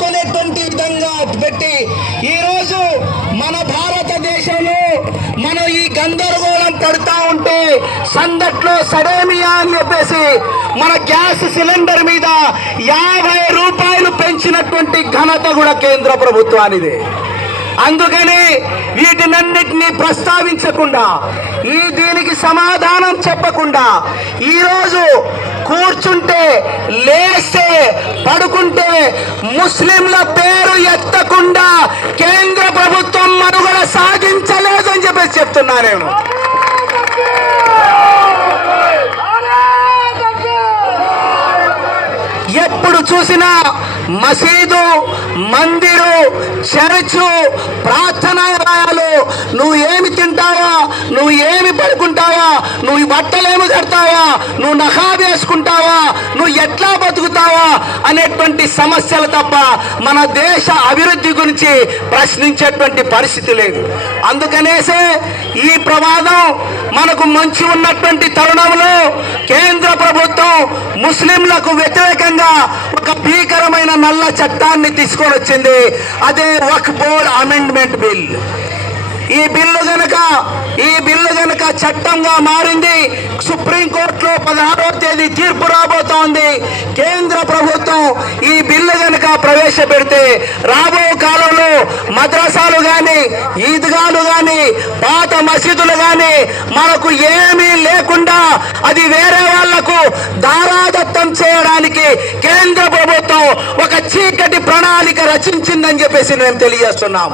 ఆదుకునేటువంటి విధంగా పెట్టి ఈరోజు మన భారతదేశంలో మనం ఈ గందరగోళం పడుతూ ఉంటే సందట్లో సడేమియా అని చెప్పేసి మన గ్యాస్ సిలిండర్ మీద 50 రూపాయలు పెంచినటువంటి ఘనత కూడా కేంద్ర ప్రభుత్వానిదే. అందుకని వీటినన్నిటినీ ప్రస్తావించకుండా దీనికి సమాధానం చెప్పకుండా ఈరోజు కూర్చుంటే లేస్తే పడుకుంటే ముస్లింల పేరు ఎత్తకుండా కేంద్ర ప్రభుత్వం మనుగడ సాగించలేదు అని చెప్పేసి చెప్తున్నా నేను. ఎప్పుడు చూసినా మసీదు, మందిరు, చర్చు, ప్రార్థనాలయాలు, నువ్వు ఏమి తింటావా, నువ్వు ఏమి పడుకుంటావా, నువ్వు బట్టలేమి కడతావా, నువ్వు నఖాబ్ వేసుకుంటావా, నువ్వు ఎట్లా బతుకుతావా అనేటువంటి సమస్యలు తప్ప మన దేశ అభివృద్ధి గురించి ప్రశ్నించేటువంటి పరిస్థితి లేదు. అందుకనేసే ఈ ప్రమాదం మనకు మంచి ఉన్నటువంటి తరుణంలో కేంద్ర ప్రభుత్వం ముస్లింలకు వ్యతిరేకంగా ఒక భీకరమైన నల్ల చట్టాన్ని తీసుకొని వచ్చింది. అదే వక్ఫ్ బోర్డ్ అమెండ్మెంట్ బిల్. ఈ బిల్లు గనక చట్టంగా మారింది. సుప్రీంకోర్టులో 16వ తేదీ తీర్పు రాబోతోంది. కేంద్ర ప్రభుత్వం ఈ బిల్లు గనక ప్రవేశపెడితే రాబో కాలంలో మద్రసాలు కానీ, ఈద్గాలు కానీ, పాత మసీదులు కానీ మనకు ఏమీ లేకుండా అది వేరే వాళ్లకు దారాదత్తం చేయడానికి కేంద్ర ప్రభుత్వం ఒక చీకటి ప్రణాళిక రచించిందని చెప్పేసి మేము తెలియజేస్తున్నాం.